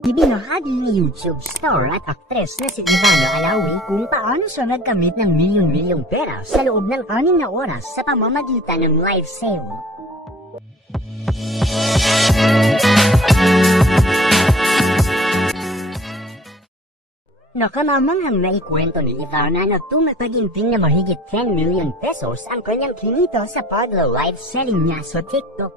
Ibinahagi ni YouTube star at aktres na si Ivana Alawi kung paano siya nagkamit ng milyon-milyong pera sa loob ng 6 na oras sa pamamagitan ng live sale. Nakamamanghang naikwento ni Ivana na tumataginting na mahigit 10 million pesos ang kanyang kinita sa pagla-live selling niya sa TikTok.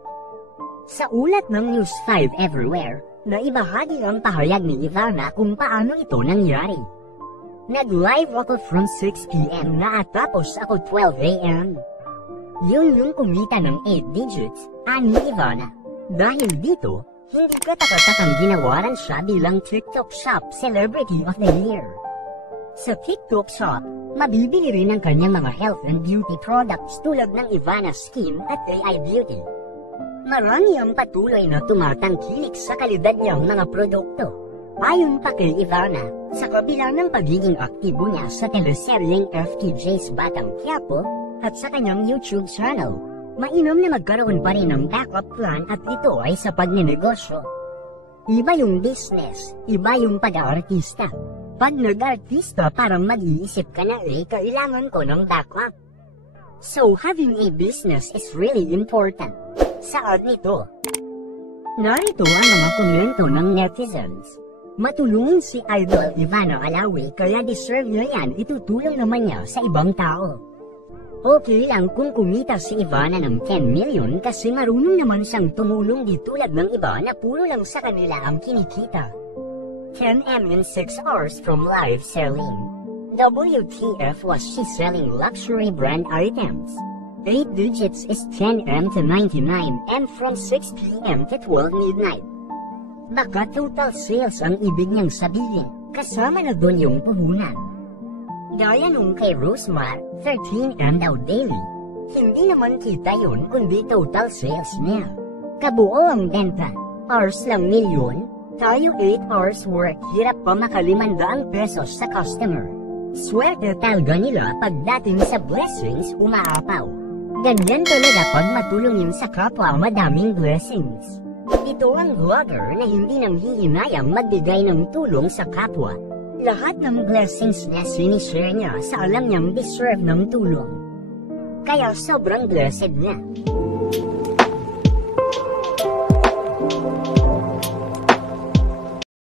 Sa ulat ng News 5 Everywhere, naibahagi ang pahayag ni Ivana kung paano ito nangyari. Nag-live ako from 6 PM na at tapos ako 12 AM. Yun yung kumita ng 8 digits, ani Ivana. Dahil dito, hindi katakot-takang ginawaran siya bilang TikTok Shop Celebrity of the Year. Sa TikTok Shop, mabibili rin ang kanyang mga health and beauty products tulad ng Ivana Skin at AI Beauty. Marami ang patuloy na tumatangkilik sa kalidad niyang mga produkto. Ayon pa kay Ivana, sa kabila ng pagiging aktibo niya sa teleseryeng FTJ's Batang Quiapo at sa kanyang YouTube channel, mainam na magkaroon pa rin ng backup plan at ito ay sa pagninegosyo. Iba yung business, iba yung pag-aartista. Pag nag-artista parang mag-iisip ka na kailangan ko ng backup. So having a business is really important. Saad nito. Narito ang mga komento ng netizens. Matulungin si Idol Ivana Alawi kaya deserve niya yan, itutulong naman niya sa ibang tao. Okay lang kung kumita si Ivana ng 10 million kasi marunong naman siyang tumulong di tulad ng iba na puro lang sa kanila ang kinikita. 10M in 6 hours from live selling. WTF was she selling luxury brand items? 8 digits is 10M to 99M from 6 PM to 12 midnight. Baka total sales ang ibig niyang sabihin, kasama na doon yung puhunan. Gaya nung kay Rosemar, 13M daw daily. Hindi naman kita yun kundi total sales niya. Kabuo ang benta, hours lang milyon, tayo 8 hours work hirap pa maka 500 pesos sa customer. Swerte talaga nila pagdating sa blessings umaapaw. Ganyan talaga pag matulungin sa kapwa madaming blessings. Ito ang vlogger na hindi nang hihinayang magbigay ng tulong sa kapwa. Lahat ng blessings niya sinishare niya sa alam niyang deserve ng tulong. Kaya sobrang blessed niya.